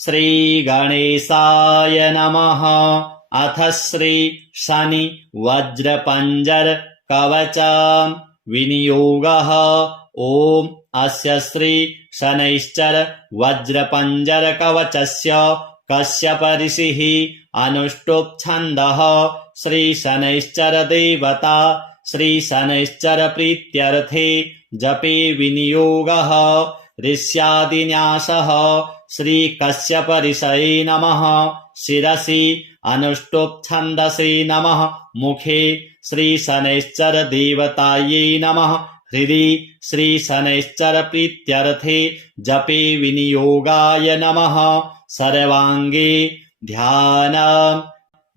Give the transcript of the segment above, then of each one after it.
श्रीगणेशाय नमः। अथ श्री शनि वज्रपञ्जर कवचं विनियोगः। ॐ अस्य श्री शनैश्चर वज्रपञ्जर कवचस्य कश्यप ऋषिः अनुष्टुप् छन्दः। श्री शनैश्चर देवता श्री शनैश्चर प्रीत्यर्थे जपे विनियोगः। ऋष्यादिन्यासः श्री कश्यप ऋषये नमः। शिरसि अनुष्टुप् छन्दसे नमः। मुखे श्री शनैश्चर देवतायै नमः। हृदि श्री शनैश्चर प्रीत्यर्थे जपे विनियोगाय नमः। सर्वाङ्गे ध्यानम्।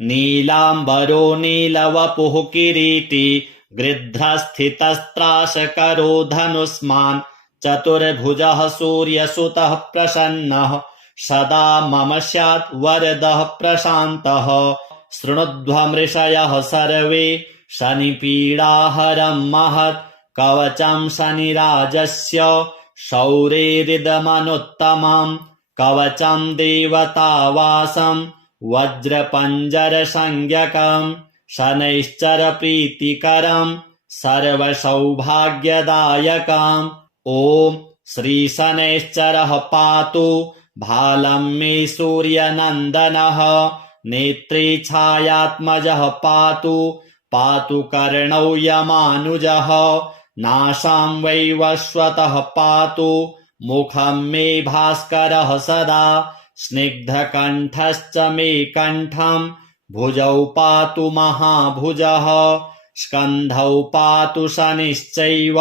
नीलाम्बरो नीलवपुः किरीटी गृध्रस्थितस्त्राशकरो धनुष्मान् चतुर्भुजः सूर्यसुतः प्रसन्नः सदा मम स्यात् वरदः प्रशान्तः। शृणुध्वमृषयः सर्वे शनिपीडाहरं महत् कवचं शनिराजस्य शौरेरिदमनुत्तमम्। कवचं देवतावासं वज्रपञ्जरसंज्ञकम् शनैश्चर प्रीतिकरम् सर्वसौभाग्यदायकम्। ॐ श्री शनैश्चरः पातु भालं मे सूर्यनन्दनः। नेत्रे छायात्मजः पातु पातु कर्णौ यमानुजः। नासां वैवस्वतः पातु मुखं मे भास्करः सदा। स्निग्धकण्ठश्च मे कण्ठं भुजौ पातु महाभुजः। स्कन्धौ पातु शनिश्चैव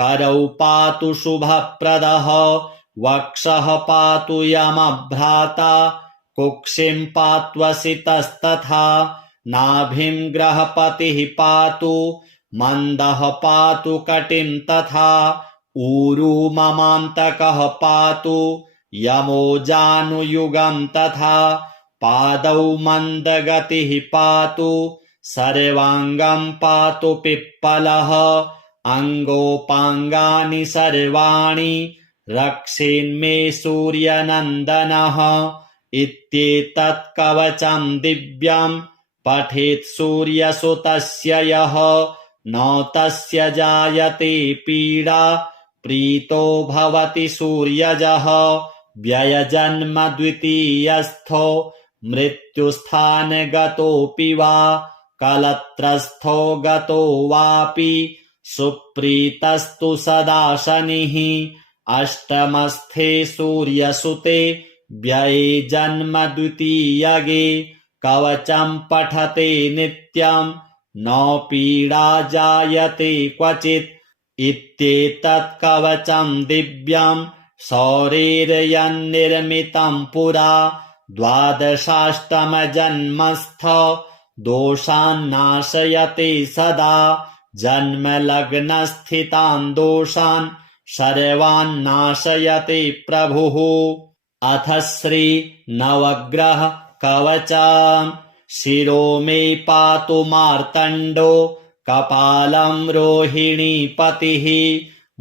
करौ पातु शुभप्रदः। वक्षः पातु यमभ्राता कुक्षिं पात्वसितस्तथा। नाभिं ग्रहपतिः पातु मन्दः पातु कटिं तथा। ऊरू ममान्तकः पातु यमो जानुयुगं तथा। पादौ मन्दगतिः पातु सर्वाङ्गं पातु पिप्पलः। अङ्गोपाङ्गानि सर्वाणि रक्षेन्मे सूर्यनन्दनः। इत्येतत् कवचं दिव्यं पठेत् सूर्यसुतस्य यः। न तस्य जायते पीडा प्रीतो भवति सूर्यजः। व्ययजन्म द्वितीयस्थो मृत्युस्थानगतोऽपि वा कलत्रस्थो गतो वापि सुप्रीतस्तु सदा शनिः। अष्टमस्थे सूर्यसुते व्यये जन्म द्वितीयगे कवचं पठते नित्यं न पीडा जायते क्वचित्। इत्येतत् कवचं दिव्यं सौरेर्यन्निर्मितं पुरा। द्वादशाष्टमजन्मस्थ दोषान्नाशयते सदा। जन्मलग्नस्थितान् दोषान् सर्वान्नाशयते प्रभुः। अथ श्री नवग्रह कवचं। शिरो मे पातु मार्तण्डो कपालं रोहिणीपतिः।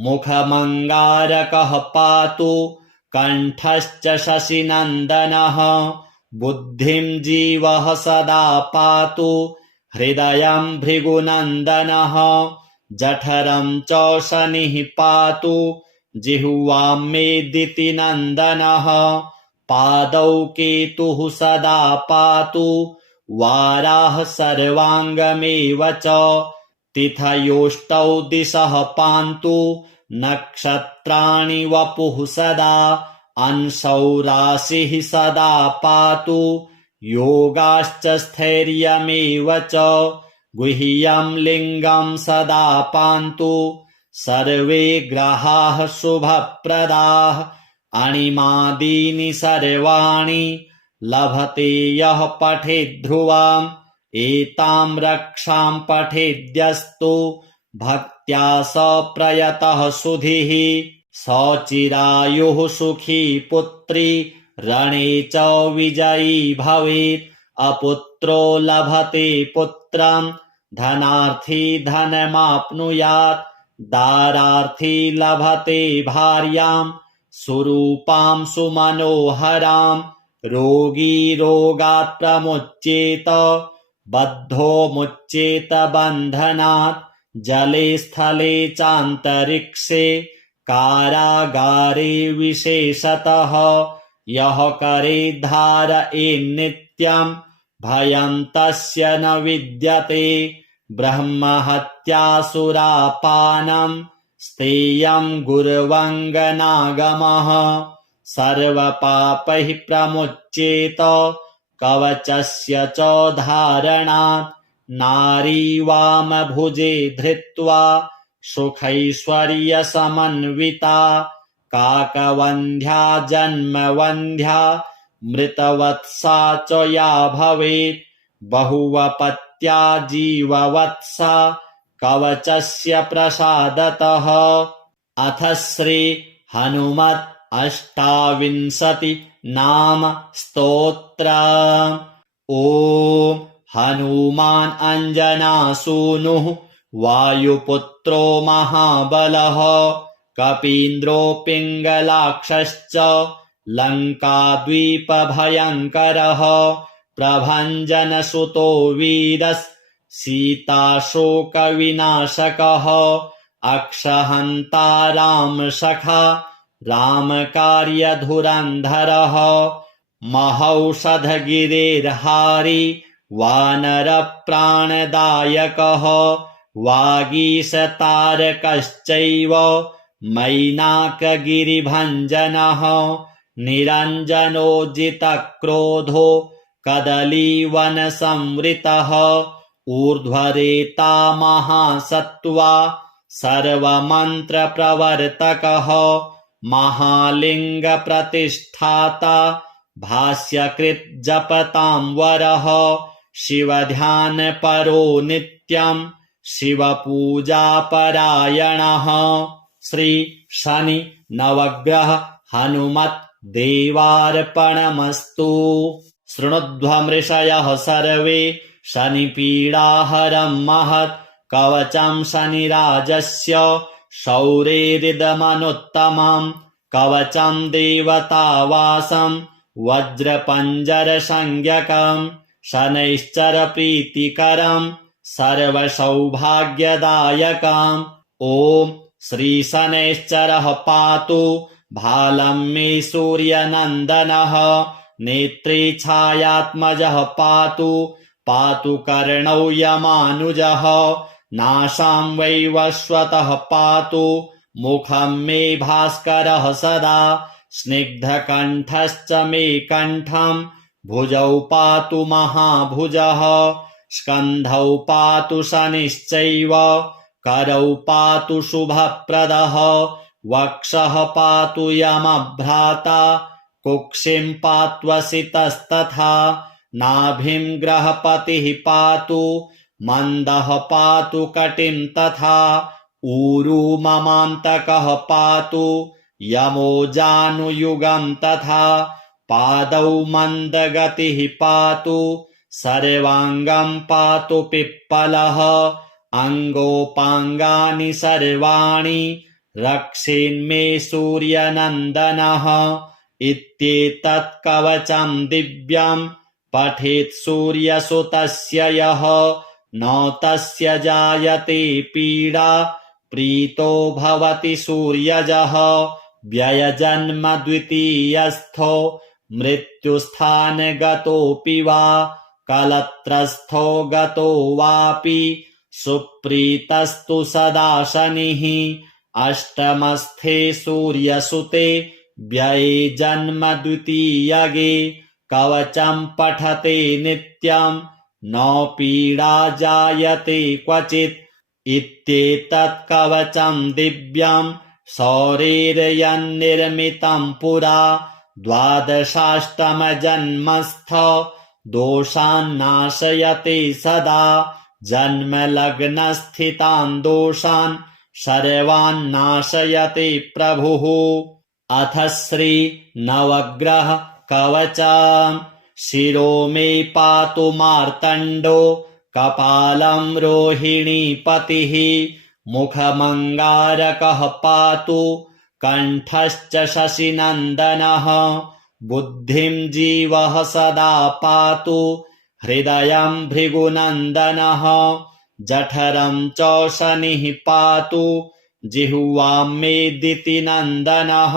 मुखमङ्गारकः पातु कण्ठश्च शशिनन्दनः। बुद्धिं जीवः सदा पातु हृदयं भृगुनन्दनः। जठरं च शनिः पातु जिह्वां मे दितिनन्दनः। पादौ केतुः सदा पातु वाराः सर्वाङ्गमेव च। तिथयोष्टौ दिशः पान्तु नक्षत्राणि वपुः सदा। अंशौ राशिः सदा पातु योगाश्च स्थैर्यमेव च। गुह्यं लिङ्गं सदा पान्तु सर्वे ग्रहाः शुभप्रदाः। अणिमादीनि सर्वाणि लभते यः पठेद् ध्रुवाम्। एतां रक्षां पठेद्यस्तु भक्त्या स प्रयतः सुधीः। सचिरायुः सुखी पुत्री रणे च विजयी भवेत्। अपुत्रो लभते पुत्रं धनार्थी धनमाप्नुयात्। दारार्थी लभते भार्यां सुरूपां सुमनोहरां रोगी रोगात् प्रमुच्येत बद्धो मुच्येत बन्धनात् जले स्थले चान्तरिक्षे कारागारे विशेषतः यः करे धारयेन्नित्यं भयं तस्य न विद्यते ब्रह्महत्यासुरापानं स्तेयं गुर्वङ्गनागमः सर्वपापैः प्रमुच्येत कवचस्य च धारणात् नारी वामभुजे धृत्वा सुखैश्वर्यसमन्विता काकवन्ध्या जन्मवन्ध्या मृतवत्सा च या भवेत् बहुवपत्या जीववत्सा कवचस्य प्रसादतः। अथ श्री हनुमत् अष्टाविंशति नाम स्तोत्र। ॐ हनुमान् अञ्जनासूनुः वायुपुत्रो महाबलः कपीन्द्रो पिङ्गलाक्षश्च लङ्काद्वीपभयङ्करः प्रभञ्जनसुतो वीरः सीताशोकविनाशकः अक्षहन्ता रामसखा रामकार्यधुरन्धरः महौषधगिरिर्हारी वानरप्राणदायकः वागीशतारकश्चैव मैनाकगिरिभञ्जनः निरञ्जनोजितक्रोधो कदलीवनसंवृतः ऊर्ध्वरेता महासत्त्वा सर्वमन्त्रप्रवर्तकः महालिङ्गप्रतिष्ठाता भाष्यकृत् जपतां वरः शिवध्यानपरो नित्यं शिवपूजापरायणः श्री शनि नवग्रह हनुमत् देवार्पणमस्तु। शृणुध्वमृषयः सर्वे शनिपीडाहरं महत् कवचं शनिराजस्य शौरेरिदमनुत्तमं कवचं देवतावासं वज्रपञ्जरसंज्ञकं शनैश्चरप्रीतिकरं सर्वसौभाग्यदायकम्। ॐ श्रीशनैश्चरः पातु भालं मे सूर्यनन्दनः नेत्रे छायात्मजः पातु पातु कर्णौ यमानुजः नासां वैवस्वतः पातु मुखं मे भास्करः सदा स्निग्धकण्ठश्च मे कण्ठं भुजौ पातु महाभुजः स्कन्धौ पातु शनिश्चैव करौ पातु शुभप्रदः वक्षः पातु यमभ्राता कुक्षिं पात्वसितस्तथा नाभिं ग्रहपतिः पातु मन्दः पातु कटिं तथा ऊरू ममान्तकः पातु यमो जानुयुगं तथा पादौ मन्दगतिः पातु सर्वाङ्गं पातु पिप्पलः अङ्गोपाङ्गानि सर्वाणि रक्षेन्मे सूर्यनन्दनः इत्येतत् कवचं दिव्यं पठेत् सूर्यसुतस्य यः न तस्य जायते पीडा प्रीतो भवति सूर्यजः व्ययजन्म द्वितीयस्थो मृत्युस्थानगतोऽपि वा कलत्रस्थो गतो वापि सुप्रीतस्तु सदा शनिः अष्टमस्थे सूर्यसुते व्यये जन्म द्वितीयगे कवचं पठते नित्यं न पीडा जायते क्वचित् इत्येतत् कवचं दिव्यं सौरेर्यन्निर्मितं पुरा द्वादशाष्टमजन्मस्थ दोषान्नाशयते सदा जन्मलग्नस्थितान् दोषान् सर्वान्नाशयते प्रभुः। अथ श्री नवग्रह कवचं शिरो मे पातु मार्तण्डो कपालं रोहिणीपतिः मुखमङ्गारकः पातु कण्ठश्च शशिनन्दनः बुद्धिं जीवः सदा पातु हृदयं भृगुनन्दनः जठरं च शनिः पातु जिह्वां मेदितिनन्दनः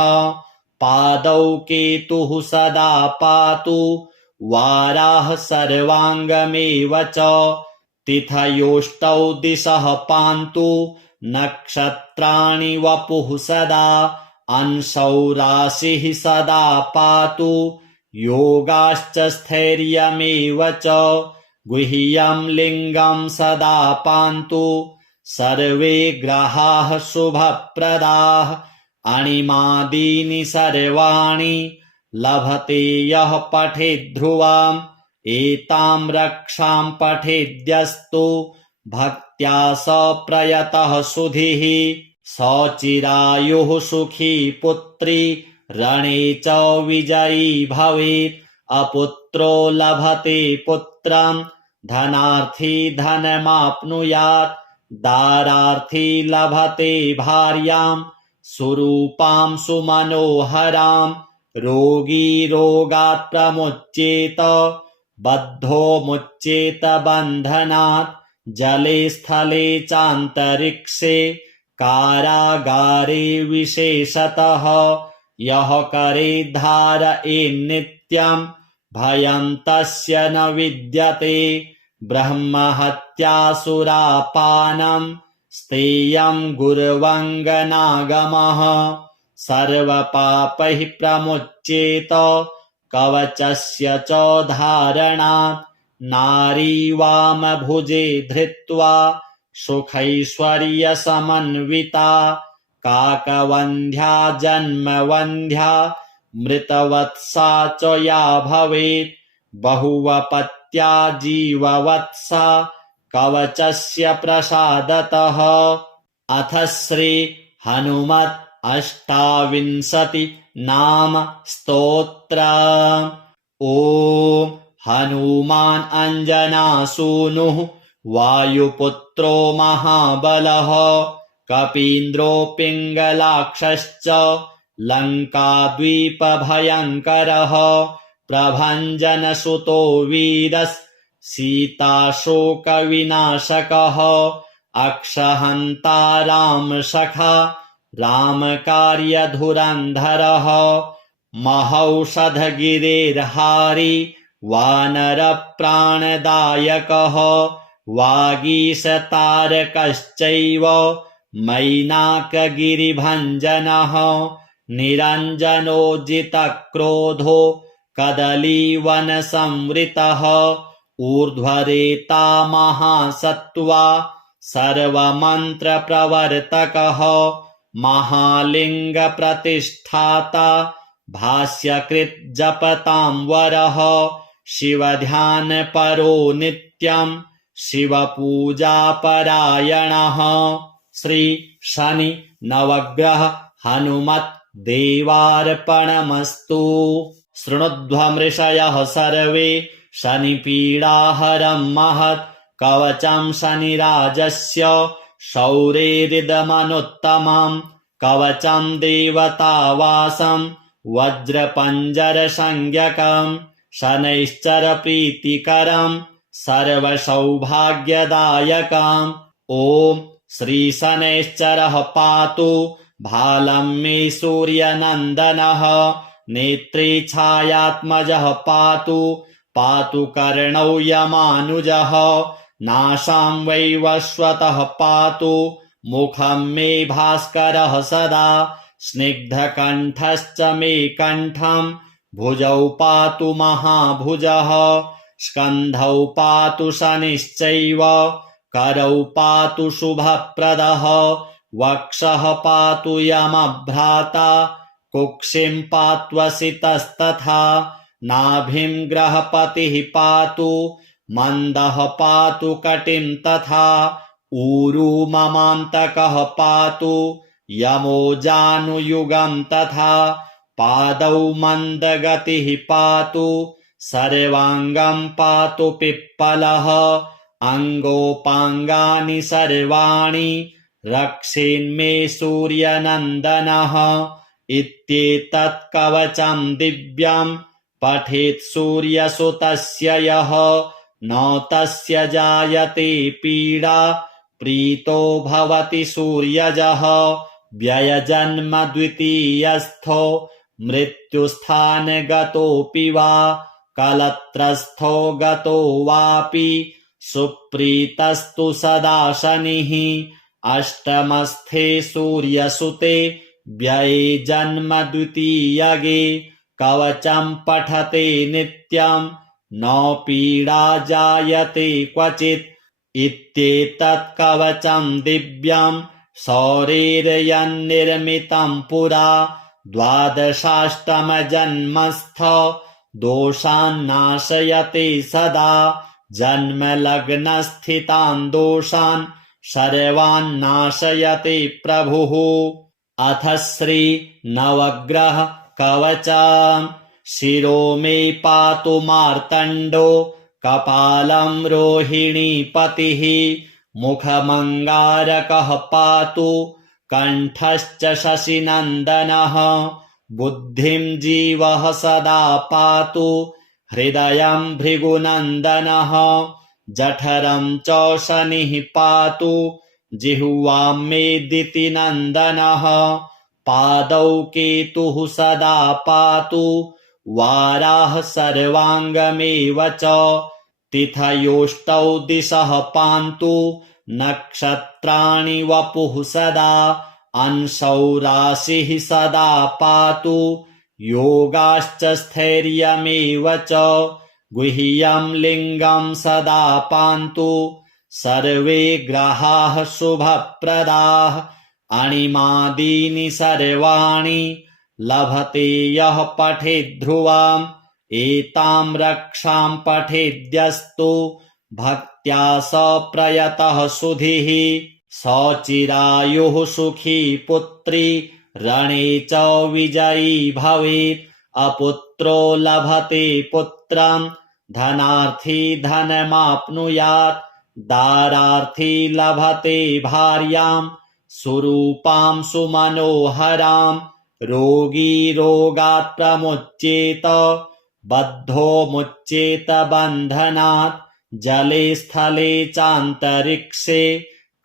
पादौ केतुः सदा पातु वाराः सर्वाङ्गमेव च तिथयोष्टौ दिशः पान्तु नक्षत्राणि वपुः सदा अंशौ राशिः सदा पातु योगाश्च स्थैर्यमेव च गुह्यं लिङ्गं सदा पान्तु सर्वे ग्रहाः शुभप्रदाः अणिमादीनि सर्वाणि लभते यः पठेद् ध्रुवाम् एतां रक्षां पठेद्यस्तु भक्त्या स प्रयतः सुधीः स चिरायुः सुखी पुत्री रणे च विजयी भवेत् अपुत्रो लभते पुत्रं धनार्थी धनमाप्नुयात् दारार्थी लभते भार्यां सुरूपां सुमनोहरां रोगी रोगात् प्रमुच्येत बद्धो मुच्येत बन्धनात् जले स्थले चान्तरिक्षे कारागारे विशेषतः यः करे धारयेन्नित्यं भयं तस्य न विद्यते ब्रह्महत्यासुरापानं स्तेयं गुर्वङ्गनागमः सर्वपापैः प्रमुच्येत कवचस्य च धारणात् नारी वामभुजे धृत्वा सुखैश्वर्यसमन्विता काकवन्ध्या जन्मवन्ध्या मृतवत्सा च या भवेत् बहुवपत्या जीववत्सा कवचस्य प्रसादतः। अथ श्री हनुमत् अष्टाविंशति नाम स्तोत्र। ॐ हनुमान् अञ्जनासूनुः वायुपुत्रो महाबलः कपीन्द्रो पिङ्गलाक्षश्च लङ्काद्वीपभयङ्करः प्रभञ्जनसुतो वीरः सीताशोकविनाशकः अक्षहन्ता रामसखा रामकार्यधुरन्धरः महौषधगिरिर्हारी वानरप्राणदायकः वागीशतारकश्चैव मैनाकगिरिभञ्जनः निरञ्जनोजितक्रोधो कदलीवनसंवृतः ऊर्ध्वरेता महासत्त्वा सर्वमन्त्रप्रवर्तकः महालिङ्गप्रतिष्ठाता भाष्यकृत् जपतां वरः शिवध्यानपरो नित्यं शिवपूजापरायणः श्री शनि नवग्रह हनुमत् देवार्पणमस्तु। शृणुध्वमृषयः सर्वे शनिपीडाहरं महत् कवचं शनिराजस्य शौरेरिदमनुत्तमं कवचं देवतावासं वज्रपञ्जरसंज्ञकं शनैश्चरप्रीतिकरं सर्वसौभाग्यदायकम्। ॐ श्रीशनैश्चरः पातु भालं मे सूर्यनन्दनः नेत्रे छायात्मजः पातु पातु कर्णौ यमानुजः नासां वैवस्वतः पातु मुखं मे भास्करः सदा स्निग्धकण्ठश्च मे कण्ठं भुजौ पातु महाभुजः स्कन्धौ पातु शनिश्चैव करौ पातु शुभप्रदः वक्षः पातु यमभ्राता कुक्षिं पात्वसितस्तथा नाभिं ग्रहपतिः पातु मन्दः पातु कटिं तथा ऊरू ममान्तकः पातु यमो जानुयुगं तथा पादौ मन्दगतिः पातु सर्वाङ्गं पातु पिप्पलः अङ्गोपाङ्गानि सर्वाणि रक्षेन्मे सूर्यनन्दनः इत्येतत् कवचं दिव्यं पठेत् सूर्यसुतस्य यः न तस्य जायते पीडा प्रीतो भवति सूर्यजः व्ययजन्म द्वितीयस्थो मृत्युस्थानगतोऽपि वा कलत्रस्थो गतो वापि सुप्रीतस्तु सदा शनिः अष्टमस्थे सूर्यसुते व्यये जन्म द्वितीयगे कवचं पठते नित्यं न पीडा जायते क्वचित् इत्येतत् कवचं दिव्यं सौरेर्यन्निर्मितं पुरा द्वादशाष्टमजन्मस्थ दोषान्नाशयते सदा जन्मलग्नस्थितान् दोषान् सर्वान्नाशयते प्रभुः। अथ श्री नवग्रह कवचम् शिरो मे पातु मार्तण्डो कपालं रोहिणीपतिः मुखमङ्गारकः पातु कण्ठश्च शशिनन्दनः बुद्धिं जीवः सदा पातु हृदयं भृगुनन्दनः जठरं च शनिः पातु जिह्वां मे दितिनन्दनः पादौ केतुः सदा पातु वाराः सर्वाङ्गमेव च तिथयोष्टौ दिशः पान्तु नक्षत्राणि वपुः सदा अंशौ राशिः सदा पातु योगाश्च स्थैर्यमेव च गुह्यं लिङ्गं सदा पान्तु सर्वे ग्रहाः शुभप्रदाः अणिमादीनि सर्वाणि लभते यः पठेत् ध्रुवाम् एतां रक्षां पठेद्यस्तु भक्त्या स प्रयतः सुधिः सचिरायुः सुखी पुत्री रणे च विजयी भवेत् अपुत्रो लभते पुत्रं धनार्थी धनमाप्नुयात् दारार्थी लभते भार्यां सुरूपां सुमनोहरां रोगी रोगात् प्रमुच्येत बद्धो मुच्येत बन्धनात् जले स्थले चान्तरिक्षे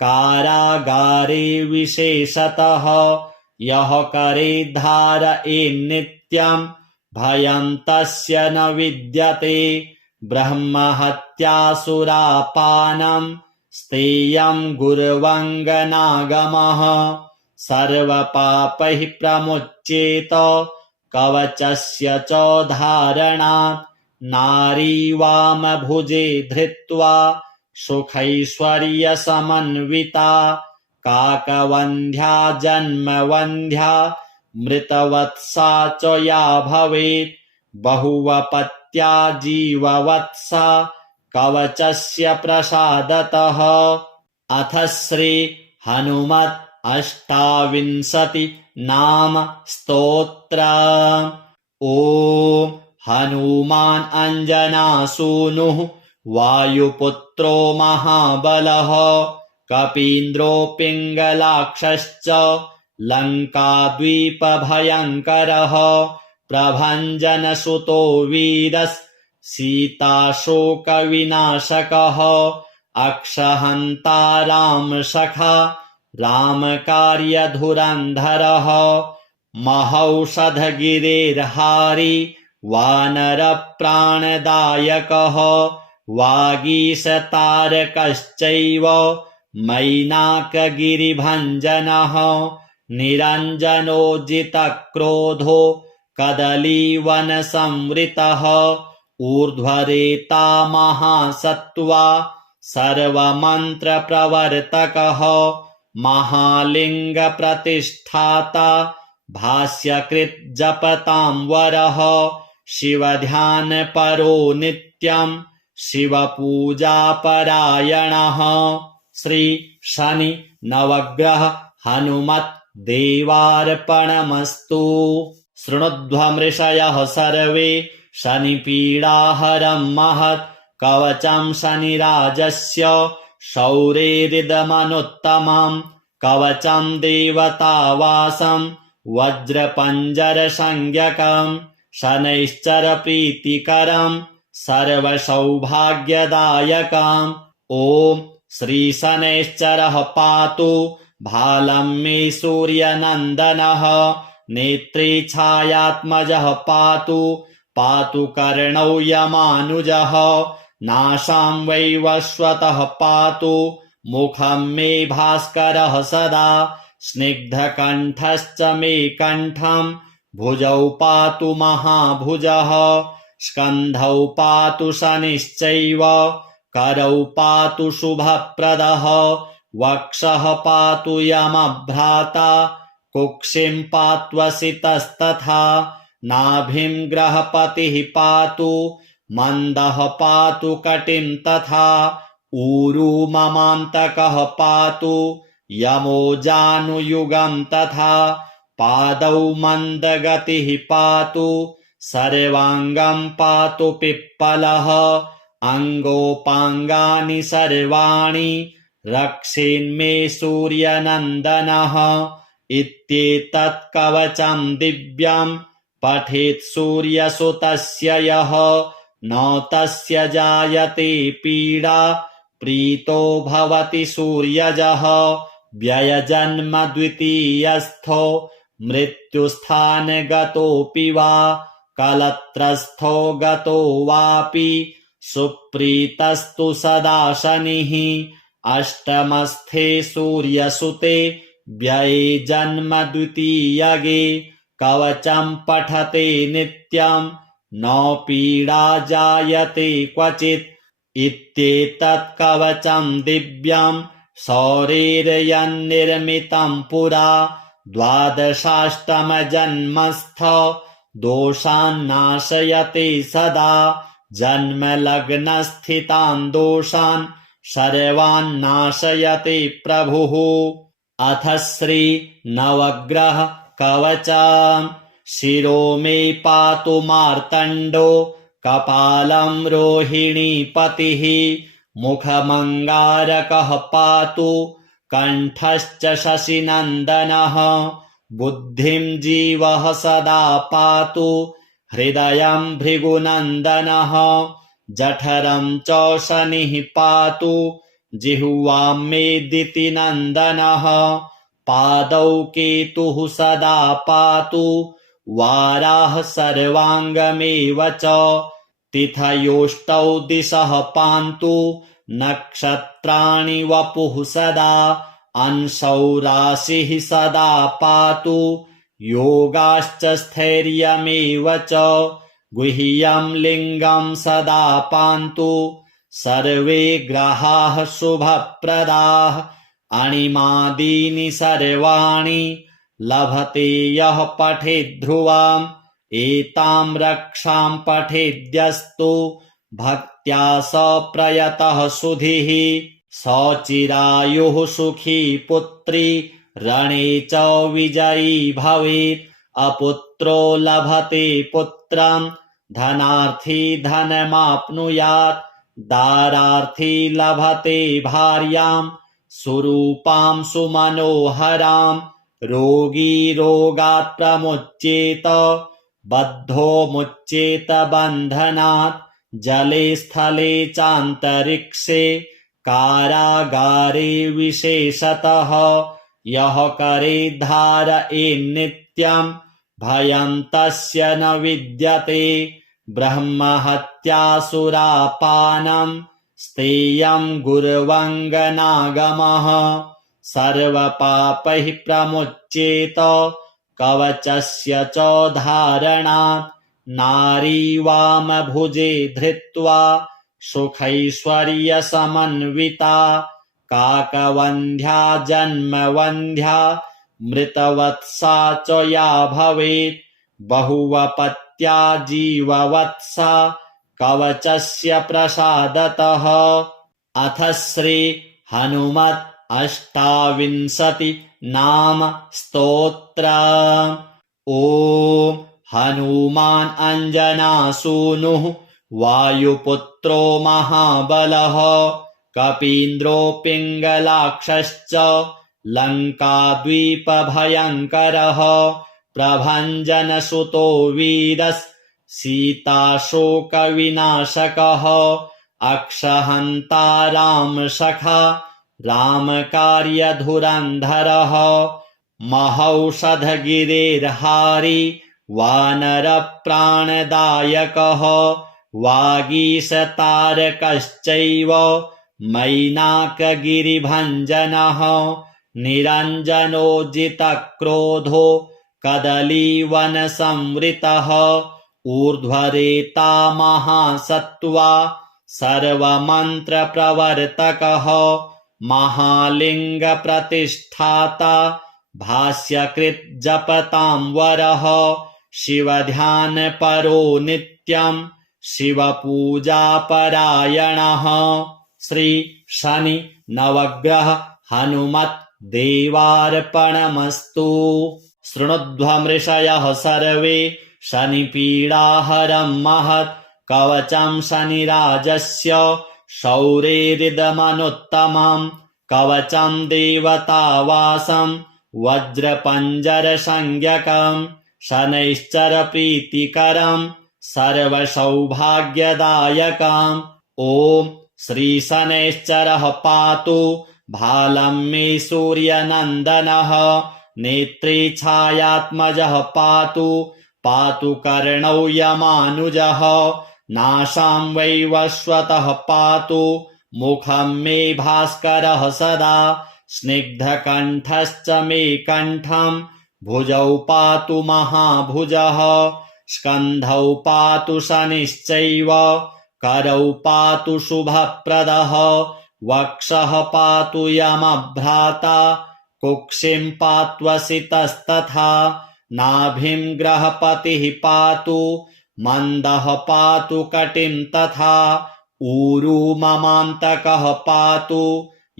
कारागारे विशेषतः यः करे धारयेन्नित्यं भयं तस्य न विद्यते ब्रह्महत्यासुरापानं स्तेयं गुर्वङ्गनागमः सर्वपापैः प्रमुच्येत कवचस्य च धारणात् नारी वामभुजे धृत्वा सुखैश्वर्यसमन्विता काकवन्ध्या जन्मवन्ध्या मृतवत्सा च या भवेत् बहुवपत्या जीववत्सा कवचस्य प्रसादतः। अथ श्री हनुमत् अष्टाविंशति नाम स्तोत्र। ॐ हनुमान् अञ्जनासूनुः वायुपुत्रो महाबलः कपीन्द्रो पिङ्गलाक्षश्च लङ्काद्वीपभयङ्करः प्रभञ्जनसुतो वीरः सीताशोकविनाशकः अक्षहन्ता रामसखा रामकार्यधुरन्धरः महौषधगिरेर्हारी वानरप्राणदायकः वागीशतारकश्चैव मैनाकगिरिभञ्जनः निरञ्जनोजितक्रोधो कदलीवनसंवृतः ऊर्ध्वरेता महासत्त्वा सर्वमन्त्रप्रवर्तकः महालिङ्गप्रतिष्ठाता भाष्यकृत् जपतां वरः शिवध्यानपरो नित्यं शिवपूजापरायणः श्री शनि नवग्रह हनुमत् देवार्पणमस्तु। शृणुध्वमृषयः सर्वे शनिपीडाहरं महत् कवचं शनिराजस्य शौरेरिदमनुत्तमं कवचं देवतावासं वज्रपञ्जरसंज्ञकं शनैश्चरप्रीतिकरं सर्वसौभाग्यदायकम् ॐ श्रीशनैश्चरः पातु भालं मे सूर्यनन्दनः नेत्रे छायात्मजः पातु कर्णौ यमानुजः नासां वैवस्वतः पातु मुखं मे भास्करः सदा स्निग्धकण्ठश्च मे कण्ठं भुजौ पातु महाभुजः स्कन्धौ पातु शनिश्चैव करौ पातु शुभप्रदः वक्षः पातु यमभ्राता कुक्षिं पात्वसितस्तथा नाभिं ग्रहपतिः पातु मन्दः पातु कटिं तथा ऊरू ममान्तकः पातु यमो जानुयुगं तथा पादौ मन्दगतिः पातु सर्वाङ्गं पातु पिप्पलः अङ्गोपाङ्गानि सर्वाणि रक्षेन्मे सूर्यनन्दनः इत्येतत् कवचं दिव्यं पठेत् सूर्यसुतस्य यः न तस्य जायते पीडा प्रीतो भवति सूर्यजः व्ययजन्म द्वितीयस्थो मृत्युस्थानगतोऽपि वा कलत्रस्थो गतो वापि सुप्रीतस्तु सदा शनिः अष्टमस्थे सूर्यसुते व्यये जन्म द्वितीयगे कवचं पठते नित्यं न पीडा जायते क्वचित् इत्येतत् कवचं दिव्यं सौरेर्यन्निर्मितं पुरा द्वादशाष्टमजन्मस्थ दोषान्नाशयते सदा जन्मलग्नस्थितान् दोषान् सर्वान्नाशयते प्रभुः अथ श्री नवग्रह कवचं शिरो मे पातु मार्तण्डो कपालं रोहिणीपतिः मुखमङ्गारकः पातु कण्ठश्च शशिनन्दनः बुद्धिं जीवः सदा पातु हृदयं भृगुनन्दनः जठरं च शनिः पातु जिह्वां मे दितिनन्दनः पादौ केतुः सदा पातु वाराः सर्वाङ्गमेव च तिथयोष्टौ दिशः पान्तु नक्षत्राणि वपुः सदा अंशौ राशिः सदा पातु योगाश्च स्थैर्यमेव च गुह्यं लिङ्गं सदा पान्तु सर्वे ग्रहाः शुभप्रदाः अणिमादीनि सर्वाणि लभते यः पठेद् ध्रुवाम् एतां रक्षां पठेद्यस्तु भक्त्या स प्रयतः सुधिः सचिरायुः सुखी पुत्री रणे च विजयी भवेत् अपुत्रो लभते पुत्रं धनार्थी धनमाप्नुयात् दारार्थी लभते भार्यां सुरूपां सुमनोहरां रोगी रोगात् प्रमुच्येत बद्धो मुच्येत बन्धनात् जले स्थले चान्तरिक्षे कारागारे विशेषतः यः करे धारयेन्नित्यं भयं तस्य न विद्यते ब्रह्महत्यासुरापानं स्तेयं गुर्वङ्गनागमः सर्वपापैः प्रमुच्येत कवचस्य च धारणात् नारी वामभुजे धृत्वा सुखैश्वर्यसमन्विता काकवन्ध्या जन्मवन्ध्या मृतवत्सा च या भवेत् बहुवपत्या जीववत्सा कवचस्य प्रसादतः अथ श्री हनुमत् अष्टाविंशति नाम स्तोत्र ॐ हनुमान् अञ्जनासूनुः वायुपुत्रो महाबलः कपीन्द्रो पिङ्गलाक्षश्च लङ्काद्वीपभयङ्करः प्रभञ्जनसुतो वीरः सीताशोकविनाशकः अक्षहन्ता रामसखा रामकार्यधुरन्धरः महौषधगिरिर्हारी वानरप्राणदायकः वागीशतारकश्चैव मैनाकगिरिभञ्जनः निरञ्जनोज्जितक्रोधो कदलीवनसंवृतः ऊर्ध्वरेता महासत्त्वा सर्वमन्त्रप्रवर्तकः महालिङ्गप्रतिष्ठाता भाष्यकृज्जपतां वरः शिवध्यानपरो नित्यं शिवपूजापरायणः श्री शनि नवग्रह हनुमत् देवार्पणमस्तु। शृणुध्वमृषयः सर्वे शनिपीडाहरं महत् कवचं शनिराजस्य शौरेरिदमनुत्तमं कवचं देवतावासं वज्रपञ्जरसंज्ञकं शनैश्चरप्रीतिकरं सर्वसौभाग्यदायकम् ॐ श्रीशनैश्चरः पातु भालं मे सूर्यनन्दनः नेत्रे छायात्मजः पातु पातु कर्णौ यमानुजः नासां वैवस्वतः पातु मुखं मे भास्करः सदा स्निग्धकण्ठश्च मे कण्ठं भुजौ पातु महाभुजः स्कन्धौ पातु शनिश्चैव करौ पातु शुभप्रदः वक्षः पातु यमभ्राता कुक्षिं पात्वसितस्तथा नाभिं ग्रहपतिः पातु मन्दः पातु कटिं तथा ऊरू ममान्तकः पातु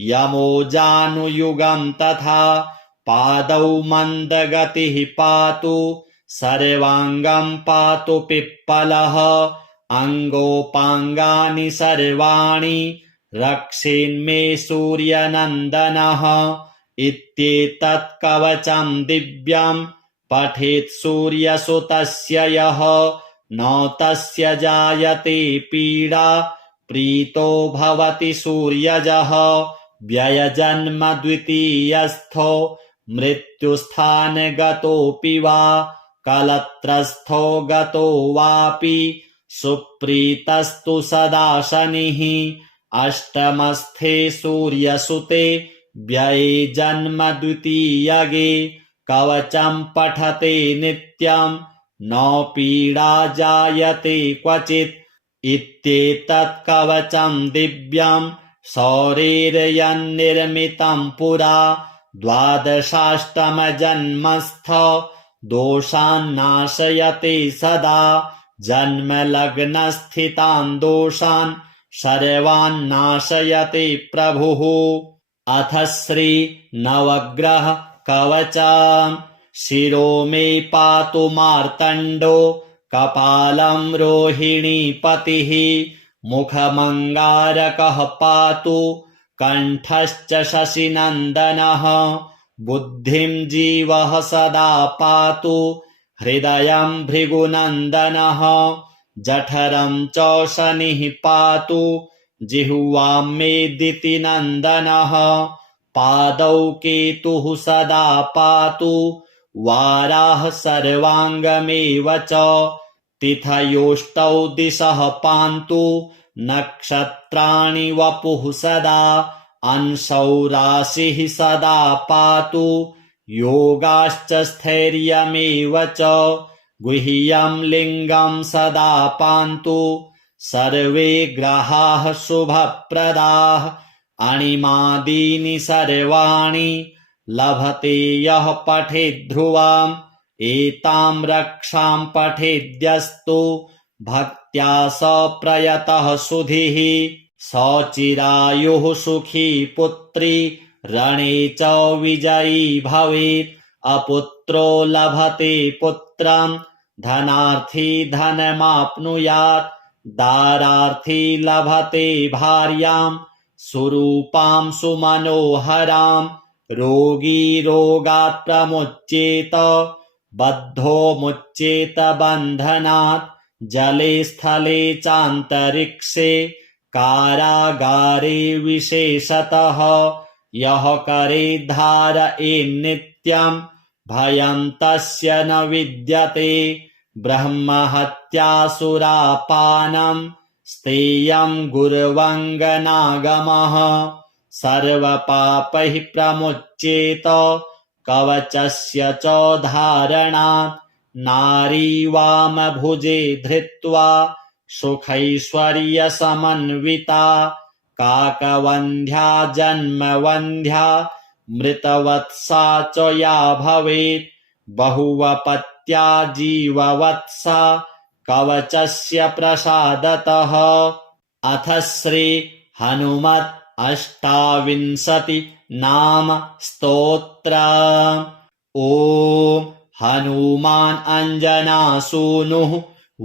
यमो जानुयुगं तथा पादौ मन्दगतिः पातु सर्वाङ्गं पातु पिप्पलः अङ्गोपाङ्गानि सर्वाणि रक्षेन्मे सूर्यनन्दनः इत्येतत् कवचं दिव्यं पठेत् सूर्यसुतस्य यः न तस्य जायते पीडा प्रीतो भवति सूर्यजः व्ययजन्म द्वितीयस्थो मृत्युस्थानगतोऽपि वा कलत्रस्थो गतो वापि सुप्रीतस्तु सदा शनिः अष्टमस्थे सूर्यसुते व्यये जन्म द्वितीयगे कवचं पठते नित्यं न पीडा जायते क्वचित् इत्येतत् कवचं दिव्यं सौरेर्यन्निर्मितं पुरा द्वादशाष्टमजन्मस्थ दोषान्नाशयते सदा जन्मलग्नस्थितान् दोषान् सर्वान्नाशयते प्रभुः। अथ श्री नवग्रह कवचम् शिरो मे पातु मार्तण्डो कपालं रोहिणीपतिः मुखमङ्गारकः पातु कण्ठश्च शशिनन्दनः बुद्धिं जीवः सदा पातु हृदयं भृगुनन्दनः जठरं च शनिः पातु जिह्वां मे दितिनन्दनः पादौ केतुः सदा पातु वाराः सर्वाङ्गमेव च तिथयोष्टौ दिशः पान्तु नक्षत्राणि वपुः सदा अंशौ राशिः सदा पातु योगाश्च स्थैर्यमेव च गुह्यं लिङ्गं सदा पान्तु सर्वे ग्रहाः शुभप्रदाः अणिमादीनि सर्वाणि लभते यः पठेत् ध्रुवाम् एतां रक्षां पठेद्यस्तु भक्त्या स प्रयतः सुधिः सचिरायुः सुखी पुत्री रणे च विजयी भवेत् अपुत्रो लभते पुत्रं धनार्थी धनमाप्नुयात् दारार्थी लभते भार्यां सुरूपां सुमनोहरां रोगी रोगात् प्रमुच्येत बद्धो मुच्येत बन्धनात् जले स्थले चान्तरिक्षे कारागारे विशेषतः यः करे धारयेन्नित्यम् भयं तस्य न विद्यते ब्रह्महत्यासुरापानं स्तेयं गुर्वङ्गनागमः सर्वपापैः प्रमुच्येत कवचस्य च धारणात् नारीवामभुजे धृत्वा सुखैश्वर्यसमन्विता काकवन्ध्या जन्मवन्ध्या मृतवत्सा च या भवेत् बहुवपत्या जीववत्सा कवचस्य प्रसादतः। अथ श्री हनुमत् अष्टाविंशति नाम स्तोत्र। ॐ हनुमान् अञ्जनासूनुः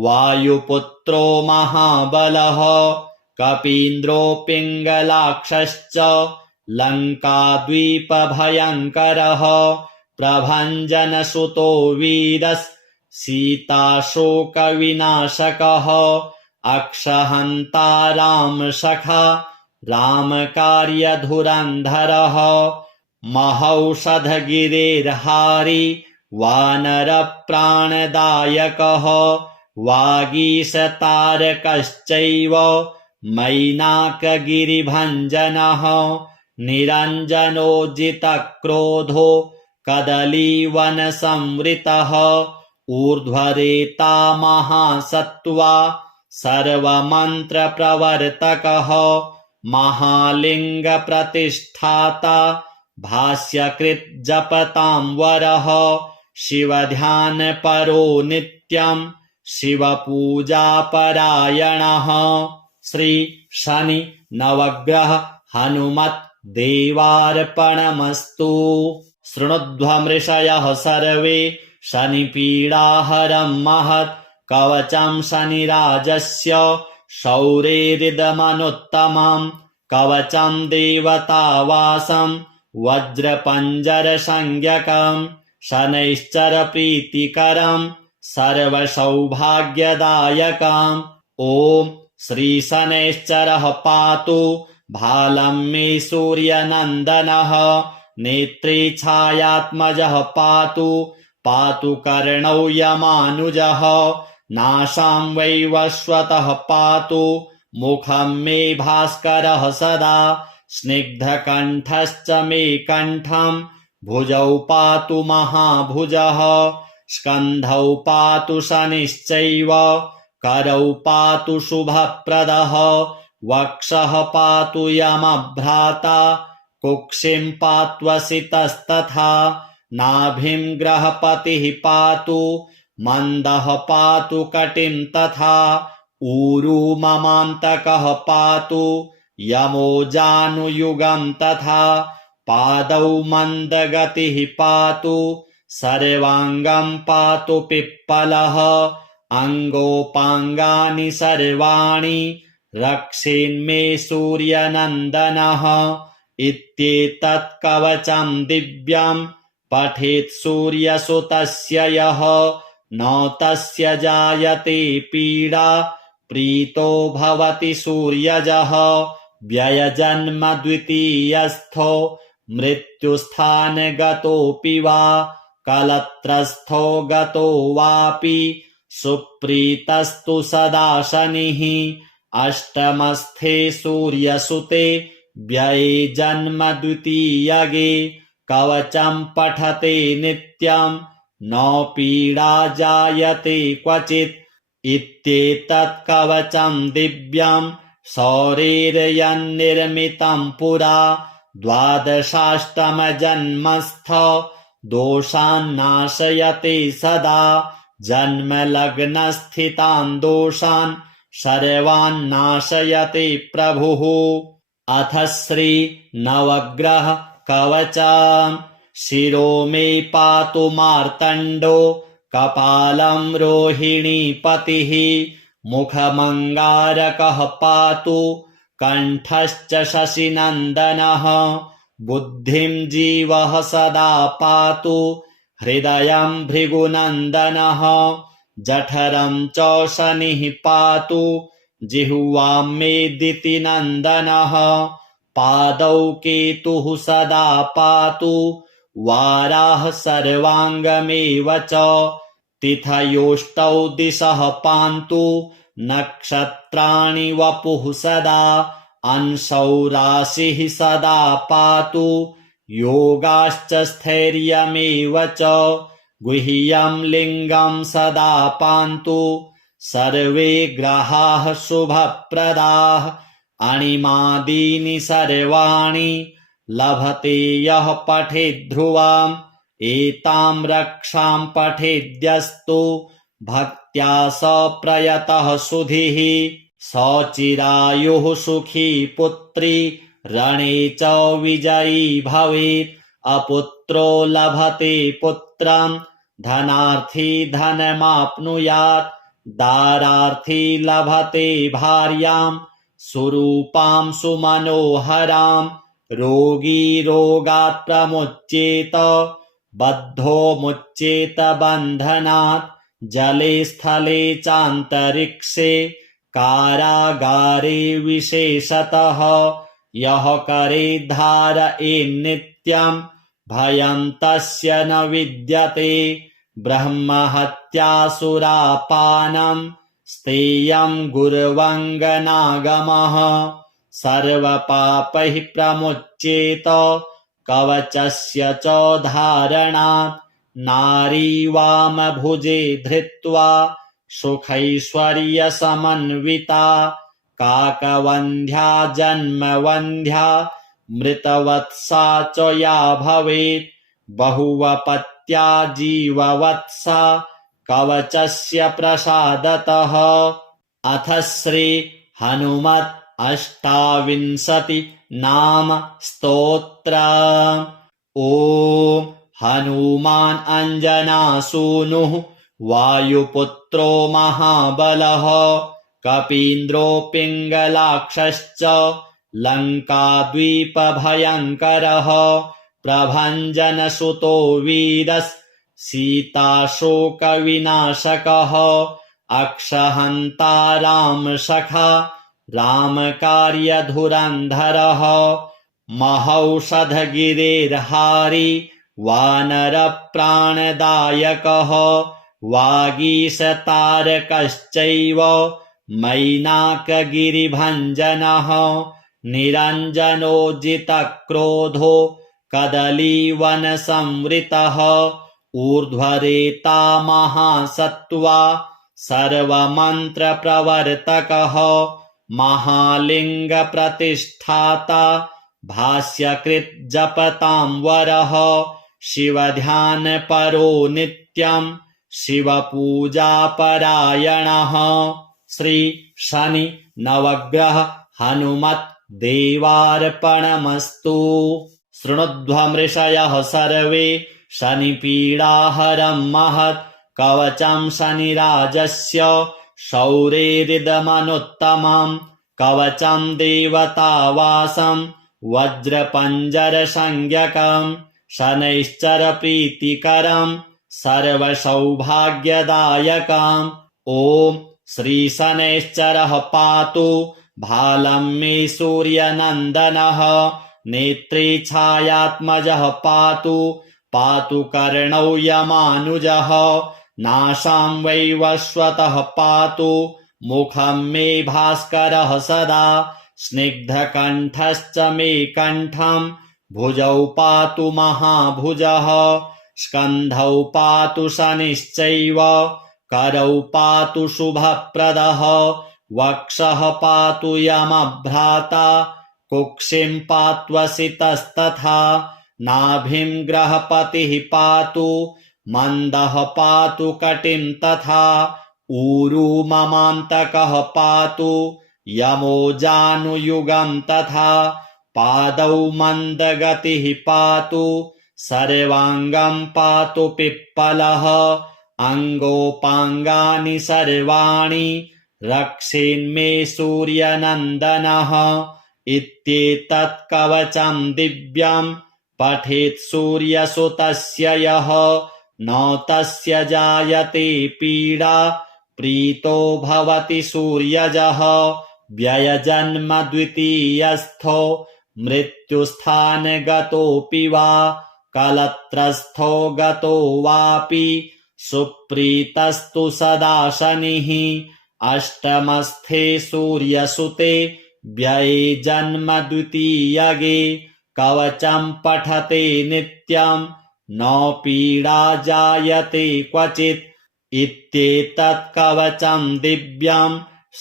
वायुपुत्रो महाबलः कपीन्द्रो पिङ्गलाक्षश्च लङ्काद्वीपभयङ्करः प्रभञ्जनसुतो वीरः सीताशोकविनाशकः अक्षहन्ता रामसखा रामकार्यधुरन्धरः महौषधगिरिर्हारी वानरप्राणदायकः वागीशतारकश्चैव मैनाकगिरिभञ्जनः निरञ्जनोजितक्रोधो कदलीवनसंवृतः ऊर्ध्वरेता महासत्त्वा सर्वमन्त्रप्रवर्तकः महालिङ्गप्रतिष्ठाता भाष्यकृज्जपतां वरः शिवध्यानपरो नित्यं शिवपूजापरायणः श्री शनि नवग्रह हनुमत् देवार्पणमस्तु। शृणुध्वमृषयः सर्वे शनिपीडाहरं महत् कवचं शनिराजस्य शौरेरिदमनुत्तमं कवचं देवतावासं वज्रपञ्जरसंज्ञकं शनैश्चरप्रीतिकरं सर्वसौभाग्यदायकम्। ॐ श्रीशनैश्चरः पातु भालं मे सूर्यनन्दनः नेत्रे छायात्मजः पातु पातु कर्णौ यमानुजः नासां वैवस्वतः पातु मुखं मे भास्करः सदा स्निग्धकण्ठश्च मे कण्ठं भुजौ पातु महाभुजः स्कन्धौ पातु शनिश्चैव करौ पातु शुभप्रदः वक्षः पातु यमभ्राता कुक्षिं पात्वसितस्तथा नाभिं ग्रहपतिः पातु मन्दः पातु कटिं तथा ऊरू ममान्तकः पातु यमो जानुयुगं तथा पादौ मन्दगतिः पातु सर्वाङ्गं पातु पिप्पलः अङ्गोपाङ्गानि सर्वाणि रक्षेन्मे सूर्यनन्दनः इत्येतत् कवचं दिव्यं पठेत् सूर्यसुतस्य यः न तस्य जायते पीडा प्रीतो भवति सूर्यजः व्ययजन्म द्वितीयस्थो मृत्युस्थानगतोऽपि वा कलत्रस्थो गतो वापि सुप्रीतस्तु सदा शनिः अष्टमस्थे सूर्यसुते व्यये जन्म द्वितीयगे कवचं पठते नित्यं न पीडा जायते क्वचित् इत्येतत् कवचं दिव्यं सौरेर्यन्निर्मितं पुरा द्वादशाष्टमजन्मस्थ दोषान्नाशयते सदा जन्मलग्नस्थितान् दोषान् सर्वान्नाशयते प्रभुः। अथ श्री नवग्रह कवचम् शिरो मे पातु मार्तण्डो कपालं रोहिणीपतिः मुखमङ्गारकः पातु कण्ठश्च शशिनन्दनः बुद्धिं जीवः सदा पातु हृदयं भृगुनन्दनः जठरं च शनिः पातु जिह्वां मेदितिनन्दनः पादौ केतुः सदा पातु वाराः सर्वाङ्गमेव च तिथयोष्टौ दिशः पान्तु नक्षत्राणि वपुः सदा अंशौ राशिः सदा पातु योगाश्च स्थैर्यमेव च गुह्यं लिङ्गं सदा पान्तु सर्वे ग्रहाः शुभप्रदाः अणिमादीनि सर्वाणि लभते यः पठेद् ध्रुवाम् एतां रक्षां पठेद्यस्तु भक्त्या स प्रयतः सुधीः स चिरायुः सुखी पुत्री रणे च विजयी भवेत् अपुत्रो लभते पुत्रं धनार्थी धनमाप्नुयात् दारार्थी लभते भार्यां सुरूपां सुमनोहरां रोगी रोगात् प्रमुच्येत बद्धो मुच्येत बन्धनात् जले स्थले चान्तरिक्षे कारागारे विशेषतः यः करे धारयेन्नित्यं भयं तस्य न विद्यते ब्रह्महत्यासुरापानं स्तेयं गुर्वङ्गनागमः सर्वपापैः प्रमुच्येत कवचस्य च धारणात् नारी वामभुजे धृत्वा सुखैश्वर्यसमन्विता काकवन्ध्या जन्मवन्ध्या मृतवत्सा च या भवेत् बहुवपत्या जीववत्सा कवचस्य प्रसादतः अथ श्री हनुमत् अष्टाविंशति नाम स्तोत्र। ॐ हनुमान् अञ्जनासूनुः वायुपुत्रो महाबलः कपीन्द्रो पिङ्गलाक्षश्च लङ्काद्वीपभयङ्करः प्रभञ्जनसुतो वीरः सीताशोकविनाशकः अक्षहन्ता रामसखा रामकार्यधुरन्धरः महौषधगिरिर्हारी वानरप्राणदायकः वागीशतारकश्चैव मैनाकगिरिभञ्जनः निरञ्जनोजितक्रोधो कदलीवनसंवृतः ऊर्ध्वरेता महासत्त्वा सर्वमन्त्रप्रवर्तकः महालिङ्गप्रतिष्ठाता भाष्यकृत् जपतां वरः शिवध्यानपरो नित्यं शिवपूजापरायणः श्री शनि नवग्रह हनुमत् देवार्पणमस्तु। शृणुध्वमृषयः सर्वे शनिपीडाहरं महत् कवचं शनिराजस्य शौरेरिदमनुत्तमं कवचं देवतावासं वज्रपञ्जरसंज्ञकं शनैश्चरप्रीतिकरं सर्वसौभाग्यदायकम् ॐ श्रीशनैश्चरः पातु भालं मे सूर्यनन्दनः नेत्रे छायात्मजः पातु पातु कर्णौ यमानुजः नासां वैवस्वतः पातु मुखं मे भास्करः सदा स्निग्धकण्ठश्च मे कण्ठं भुजौ पातु महाभुजः स्कन्धौ पातु शनिश्चैव करौ पातु शुभप्रदः वक्षः पातु यमभ्राता कुक्षिं पात्वसितस्तथा नाभिं ग्रहपतिः पातु मन्दः पातु कटिं तथा ऊरू ममान्तकः पातु यमो जानुयुगं तथा पादौ मन्दगतिः पातु सर्वाङ्गं पातु पिप्पलः अङ्गोपाङ्गानि सर्वाणि रक्षेन्मे सूर्यनन्दनः इत्येतत् कवचं दिव्यं पठेत् सूर्यसुतस्य यः न तस्य जायते पीडा प्रीतो भवति सूर्यजः व्ययजन्म द्वितीयस्थो मृत्युस्थानगतोऽपि वा कलत्रस्थो गतो वापि सुप्रीतस्तु सदा शनिः अष्टमस्थे सूर्यसुते व्यये जन्म द्वितीयगे कवचं पठते नित्यं न पीडा जायते क्वचित् इत्येतत् कवचं दिव्यं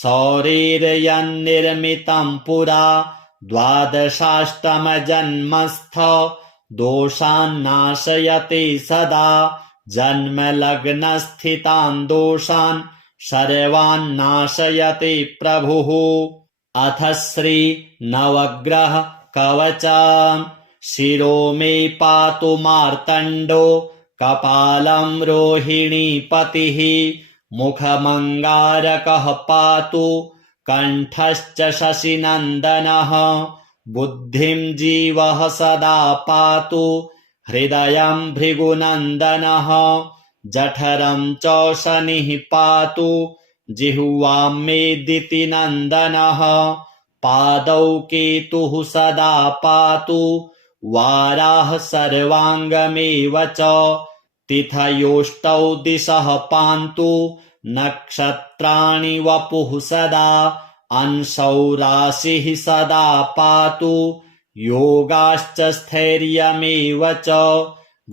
सौरेर्यन्निर्मितं पुरा द्वादशाष्टमजन्मस्थ दोषान्नाशयते सदा जन्मलग्नस्थितान् दोषान् सर्वान्नाशयते प्रभुः। अथ श्री नवग्रह कवचं शिरो मे पातु मार्तण्डो कपालं रोहिणीपतिः मुखमङ्गारकः पातु कण्ठश्च शशिनन्दनः बुद्धिं जीवः सदा पातु हृदयं भृगुनन्दनः जठरं च शनिः पातु जिह्वां मे दितिनन्दनः पादौ केतुः सदा पातु वाराः सर्वाङ्गमेव च तिथयोष्टौ दिशः पान्तु नक्षत्राणि वपुः सदा अंशौ राशिः सदा पातु योगाश्च स्थैर्यमेव च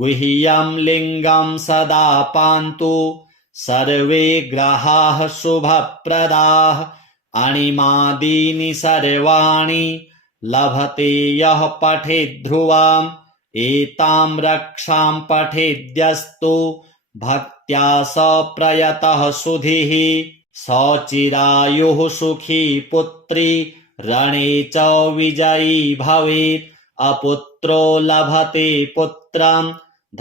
गुह्यं लिङ्गं सदा पान्तु सर्वे ग्रहाः शुभप्रदाः अणिमादीनि सर्वाणि लभते यः पठेत् ध्रुवाम् एतां रक्षां पठेद्यस्तु भक्त्या स प्रयतः सुधीः सचिरायुः सुखी पुत्री रणे च विजयी भवेत् अपुत्रो लभते पुत्रं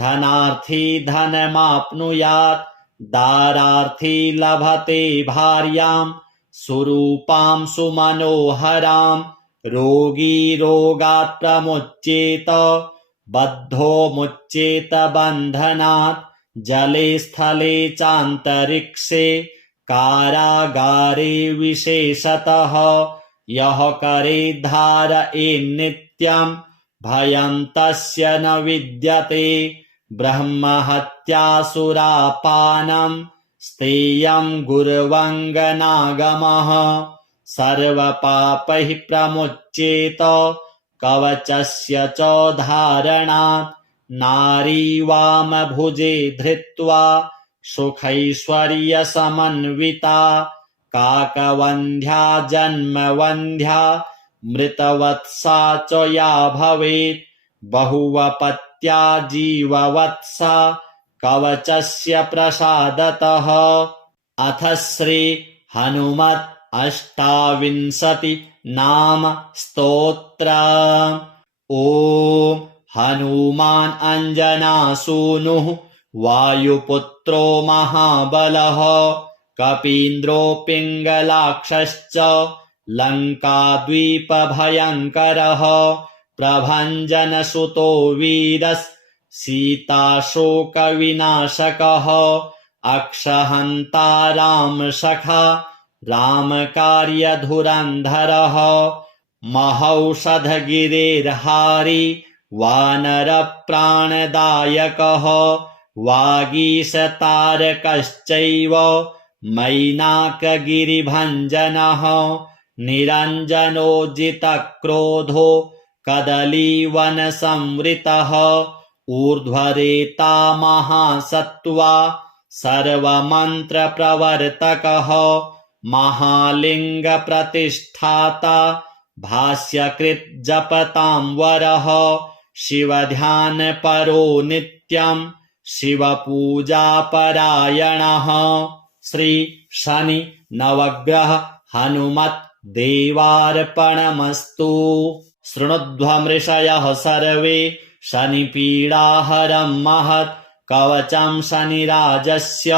धनार्थी धनमाप्नुयात् दारार्थी लभते भार्यां सुरूपां सुमनोहरां रोगी रोगात् प्रमुच्येत बद्धो मुच्येत बन्धनात् जले स्थले चान्तरिक्षे कारागारे विशेषतः यः करे धारयेन्नित्यं भयं तस्य न विद्यते ब्रह्महत्यासुरापानं स्तेयं गुर्वङ्गनागमः सर्वपापैः प्रमुच्येत कवचस्य च धारणात् नारी वामभुजे धृत्वा सुखैश्वर्यसमन्विता काकवन्ध्या जन्मवन्ध्या मृतवत्सा च या भवेत् बहुवपत्या जीववत्सा कवचस्य प्रसादतः। अथ श्री हनुमत् अष्टाविंशति नाम स्तोत्र। ॐ हनुमान् अञ्जनासूनुः वायुपुत्रो महाबलः कपीन्द्रो पिङ्गलाक्षश्च लङ्काद्वीपभयङ्करः प्रभञ्जनसुतो वीरः सीताशोकविनाशकः अक्षहन्ता रामसखा रामकार्यधुरन्धरः महौषधगिरेर्हारी वानरप्राणदायकः वागीशतारकश्चैव मैनाकगिरिभञ्जनः निरञ्जनोजितक्रोधो कदलीवनसंवृतः ऊर्ध्वरेता महासत्त्वा सर्वमन्त्रप्रवर्तकः महालिङ्गप्रतिष्ठाता भाष्यकृत् जपतां वरः शिवध्यानपरो नित्यं शिवपूजापरायणः श्री शनि नवग्रह हनुमत् देवार्पणमस्तु। शृणुध्वमृषयः सर्वे शनिपीडाहरं महत् कवचं शनिराजस्य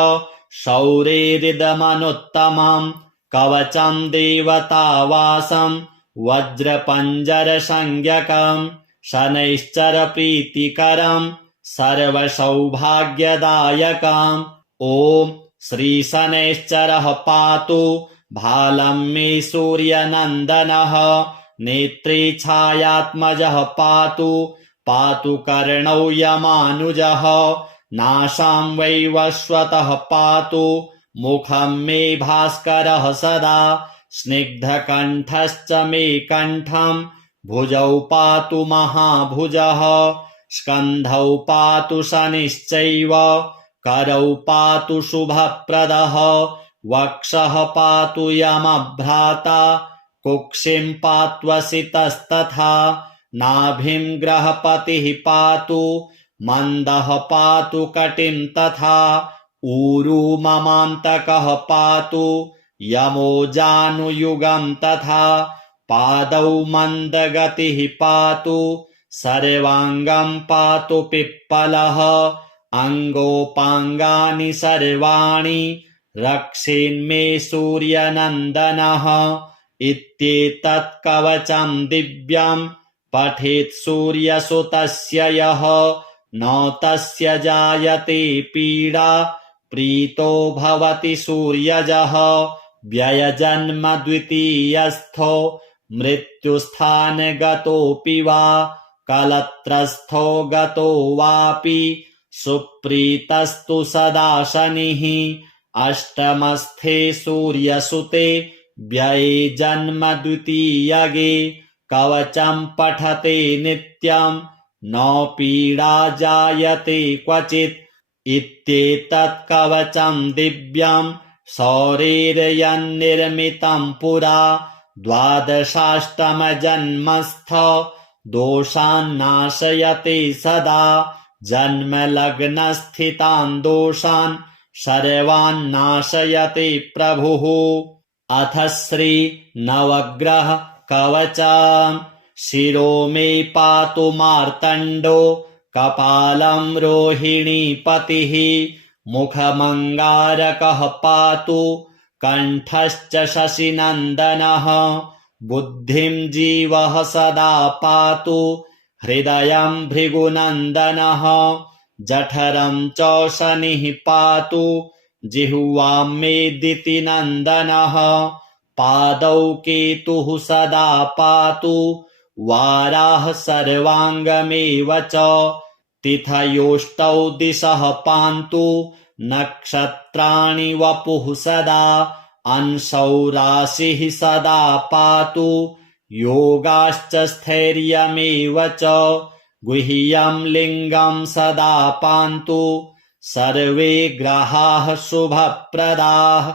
शौरेरिदमनुत्तमं कवचं देवतावासं वज्रपञ्जरसंज्ञकम् शनैश्चरप्रीतिकरम् सर्वसौभाग्यदायकम्। ॐ श्रीशनैश्चरः पातु भालं मे सूर्यनन्दनः। नेत्रे छायात्मजः पातु पातु कर्णौ यमानुजः। नासां वैवस्वतः पातु मुखं मे भास्करः सदा। स्निग्धकण्ठश्च मे कण्ठम् भुजौ पातु महाभुजः। स्कन्धौ पातु शनिश्चैव करौ पातु शुभप्रदः। वक्षः पातु यमभ्राता कुक्षिं पात्वसितस्तथा। नाभिं ग्रहपतिः पातु मन्दः पातु कटिं तथा। ऊरू ममान्तकः पातु यमो जानुयुगं तथा। पादौ मन्दगतिः पातु सर्वाङ्गं पातु पिप्पलः। अङ्गोपाङ्गानि सर्वाणि रक्षेन्मे सूर्यनन्दनः। इत्येतत् कवचं दिव्यं पठेत् सूर्यसुतस्य यः। न तस्य जायते पीडा प्रीतो भवति सूर्यजः। व्ययजन्म द्वितीयस्थो मृत्युस्थानगतोऽपि वा कलत्रस्थो गतो वापि सुप्रीतस्तु सदा शनिः। अष्टमस्थे सूर्यसुते व्यये जन्म द्वितीयगे कवचं पठते नित्यं न पीडा जायते क्वचित्। इत्येतत् कवचं दिव्यं सौरेर्यन्निर्मितं पुरा। द्वादशाष्टमजन्मस्थ दोषान्नाशयते सदा। जन्मलग्नस्थितान् दोषान् सर्वान्नाशयते प्रभुः। अथ श्री नवग्रह कवचम्। शिरो मे पातु मार्तण्डो कपालं रोहिणीपतिः। मुखमङ्गारकः पातु कण्ठश्च शशिनन्दनः। बुद्धिं जीवः सदा पातु हृदयं भृगुनन्दनः। जठरं च शनिः पातु जिह्वां मे दितिनन्दनः। पादौ केतुः सदा पातु वाराः सर्वाङ्गमेव च। तिथयोष्टौ दिशः पान्तु नक्षत्राणि वपुः सदा। अंशौ राशिः सदा पातु योगाश्च स्थैर्यमेव च। गुह्यं लिङ्गं सदा पान्तु सर्वे ग्रहाः शुभप्रदाः।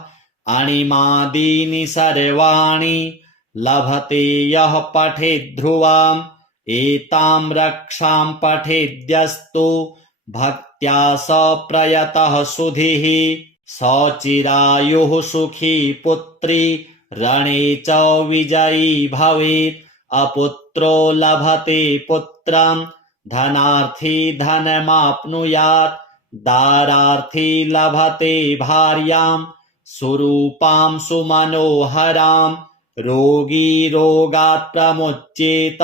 अणिमादीनि सर्वाणि लभते यः पठेद् ध्रुवाम्। एतां रक्षां पठेद्यस्तु भक्त्या स प्रयतः सुधिः। सचिरायुः सुखी पुत्री रणे च विजयी भवेत्। अपुत्रो लभते पुत्रं धनार्थी धनमाप्नुयात्। दारार्थी लभते भार्यां सुरूपां सुमनोहरां। रोगी रोगात् प्रमुच्येत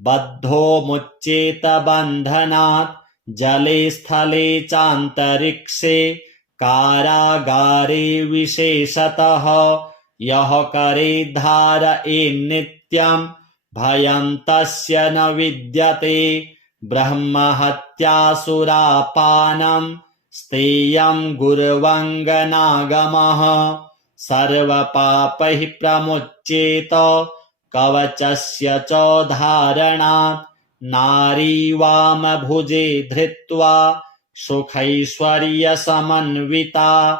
बद्धो मुच्येत बन्धनात्। जले स्थले चान्तरिक्षे कारागारे विशेषतः। यः करे धारयेन्नित्यं भयं तस्य न विद्यते। ब्रह्महत्यासुरापानं स्तेयं गुर्वङ्गनागमः। सर्वपापैः प्रमुच्येत कवचस्य च धारणात्। नारी वामभुजे धृत्वा सुखैश्वर्यसमन्विता।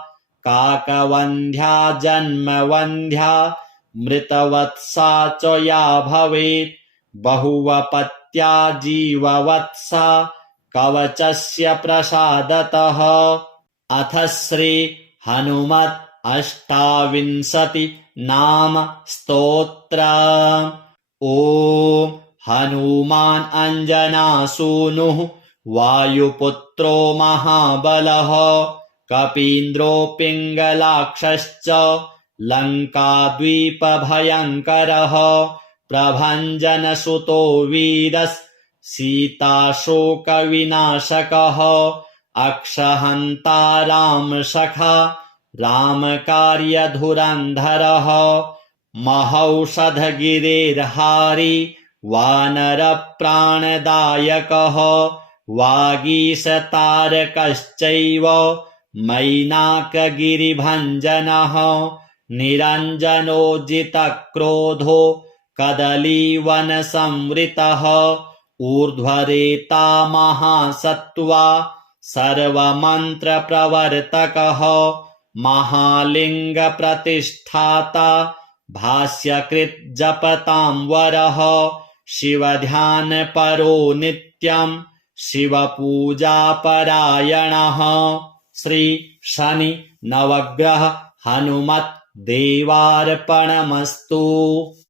काकवन्ध्या जन्मवन्ध्या मृतवत्सा च या भवेत्। बहुवपत्या जीववत्सा कवचस्य प्रसादतः। अथ श्री हनुमत् अष्टाविंशति नाम स्तोत्र। ॐ हनुमान् अञ्जनासूनुः वायुपुत्रो महाबलः। कपीन्द्रो पिङ्गलाक्षश्च लङ्काद्वीपभयङ्करः। प्रभञ्जनसुतो वीरः सीताशोकविनाशकः अक्षहन्ता रामसखा रामकार्यधुरन्धरः महौषधगिरिर्हारी वानरप्राणदायकः वागीशतारकश्चैव मैनाकगिरिभञ्जनः निरञ्जनोज्जितक्रोधो कदलीवनसंवृतः ऊर्ध्वरेता महासत्त्वा सर्वमन्त्रप्रवर्तकः महालिङ्गप्रतिष्ठाता भाष्यकृत् जपतां वरः शिवध्यानपरो नित्यं शिवपूजापरायणः श्री शनि नवग्रह हनुमत् देवार्पणमस्तु।